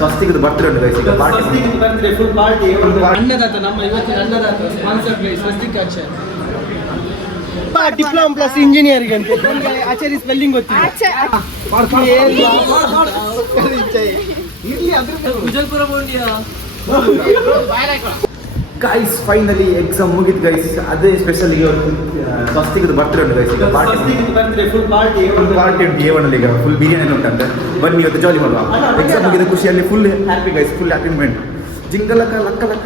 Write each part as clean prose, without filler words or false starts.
ಸ್ವಸ್ತಿಕದ birthday ಉಂಟು guys. ಈಗ ಸ್ವಸ್ತಿಕದ birthday full party. ಅನ್ನದಾತ ನಮ್ಮ ಇವತ್ತಿನ ಅನ್ನದಾತ ಸ್ಪಾನ್ಸರ್ ಪ್ಲೇಸ್ ಸ್ವಸ್ತಿಕ್ ಆಚಾರ್ಯ. ಡಿಪ್ಲೊಮಾ ಪ್ಲಸ್ ಇಂಜಿನಿಯರಿಂಗ್ ಅಂತ ಆಚಾರ್ಯ ಸ್ಪೆಲ್ಲಿಂಗ್ ಗೊತ್ತಿಲ್ಲ. ವಿಜಯಪುರ ಬೋಂಡಿಯಾ ಗೈಸ್ ಫೈನಲಿ ಎಕ್ಸಾಮ್ ಮುಗಿತು ಗೈಸ್. ಅದೇ ಸ್ಪೆಷಲ್ ಈಗ ಸ್ವಸ್ತಿಕದ ಬರ್ತ್ಡೇ ಉಂಟು ಗೈಸ್. ಈಗ ಸ್ವಸ್ತಿಕದ ಬರ್ತ್ಡೇ ಫುಲ್ ಪಾರ್ಟಿ. ಒಂದು ಪಾರ್ಟಿ ಉಂಟು ಏವನಲ್ಲಿ. ಈಗ ಫುಲ್ ಬಿರಿಯಾನಿ ಉಂಟಂತೆ. ಬನ್ನಿ ಇವತ್ತು ಜಾಲಿ ಮಾಡುವ. ಎಕ್ಸಾಮ್ ಮುಗಿದ ಖುಷಿಯಲ್ಲಿ full happy guys. Full happy moment. ಜಿಂಗಲಕ್ಕ ಲಕ್ಕ ಲಕ್ಕ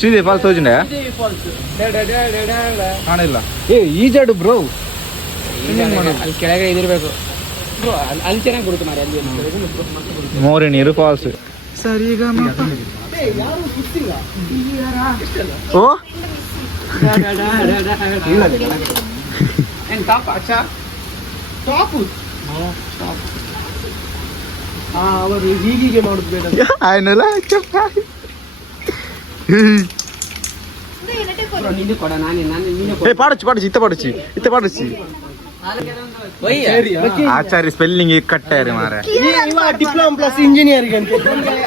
ಶ್ರೀದೇವಿ ಫಾಲ್ಸ್ ಹೋಗಿದ್ದೆ ಕಾಣಿಲ್ಲ. ಈಜಾಡು ಬ್ರೋ ಕೆಳಗೆ ಇದಿರ್ಬೇಕು ಅಲ್ಲಿ ಚೆನ್ನಾಗಿ ಬರುತ್ತೆ ಮಾರಿ. ಅಲ್ಲಿ ಮೋರಿ ನೀರು ಫಾಲ್ಸ್. ಸರಿ ಈಗ ಓ ಅವರು ಹೀಗೆ ಮಾಡುದು ಬೇಡ. ಆಚಾರ್ಯ ಸ್ಪೆಲ್ಲಿಂಗ್ ಕಟ್ಟಾರೆ ಮಾರ. ಡಿಪ್ಲೊಮಾ ಪ್ಲಸ್ ಇಂಜಿನಿಯರಿಂಗ್ ಅಂತ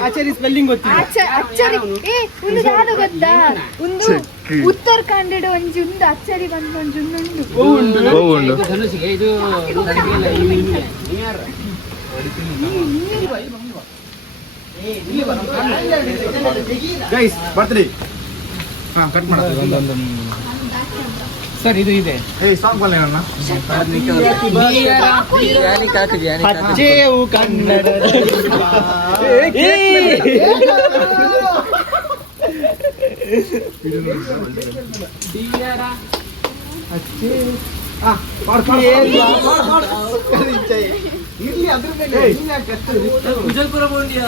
ಆಚಾರ್ಯ ಸ್ಪೆಲ್ಲಿಂಗ್ ಗೊತ್ತಿಲ್ಲ. ಉತ್ತರಾಖಂಡ ಒಂಜಿ ಉಂಡು ಅಚ್ಚರಿ ಬಂದು ಒಂಜಿ ಉಂಡು. ಗೈಸ್ ಬರ್ತ್ಡೇ ಕಟ್ ಮಾಡೋದು ಸರ್. ಇದು ಇದೆ ಸಾಂಗ್ ಬಲ್ಲ ನನ್ನ ಹಚ್ಚೇವು ಕನ್ನಡ ವಿಜಯಪುರ ಬೋಂಡಿಯಾ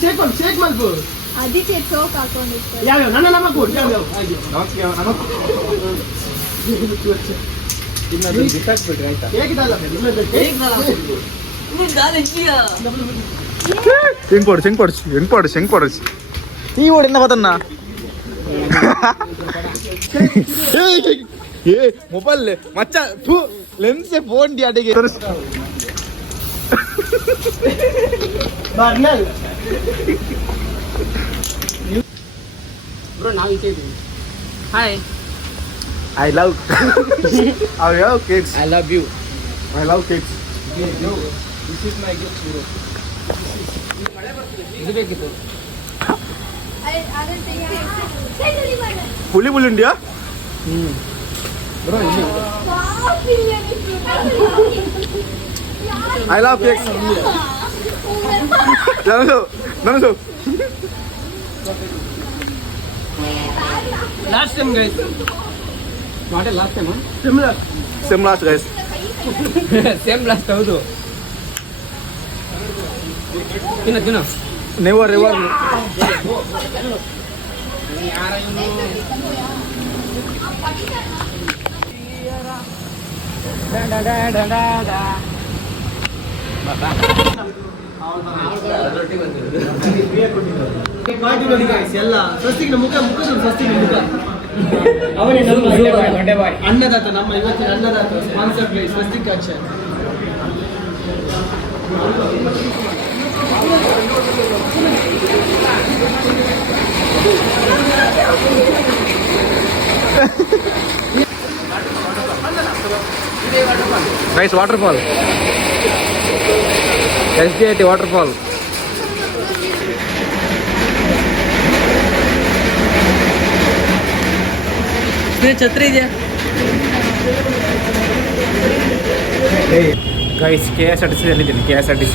ಶೇಕ್ ಮಾಡ್ಬೋದು. ಅದಕ್ಕೆ ಚೋಕ್ ಹಾಕೊಂಡಿರ್ತಾರೆ. ಯಾವ್ಯಾವ ನನ್ನ ನಮಗ್ ಕೊಡಿ. ಬಿಸಾಕ್ಬಿಟ್ರಿ ಆಯ್ತಾ. ಶೆಂಗ್ ಈ ಓಡಿಂದ ಬದನ್ನ ಮೊಬೈಲ್ ಮಚ್ಚ ಲೆನ್ಸ್ ಫೋನ್ ಡಿ ಅಡಿಗೆ ಬ್ರೋ ನಾವು ಈಚೆ ಇದ್ದೀವಿ. Hi I love cakes. I love you. I love cakes. This is my gift bro. ಇದು ಬೇಕಿತ್ತು. ಪುಲಿ ಇಂಡಿಯಾ ಬ್ರೋ ಇಲ್ಲಿ I love cakes. ನನಸು last time guys. Not a last time. Same last guys. Same last ಹೌದು. ತಿನ್ನ never ever. ಎಲ್ಲ ಸ್ವಸ್ತಿಕಿನ ಮುಖ ಸ್ವಸ್ತಿಕಿನ ಮುಖ ಅವನೇ ನಮ್ಮ ಅನ್ನದಾತ. ನಮ್ಮ ಇವತ್ತಿನ ಅನ್ನದಾತ sponsor place Swastik Acharya. Guys waterfall. SDIT waterfall. ಛತ್ರಿ ಇದೆಯಾ ಗೈಸ್? KSRTC ಅಲ್ಲಿದ್ದೀನಿ. KSRTC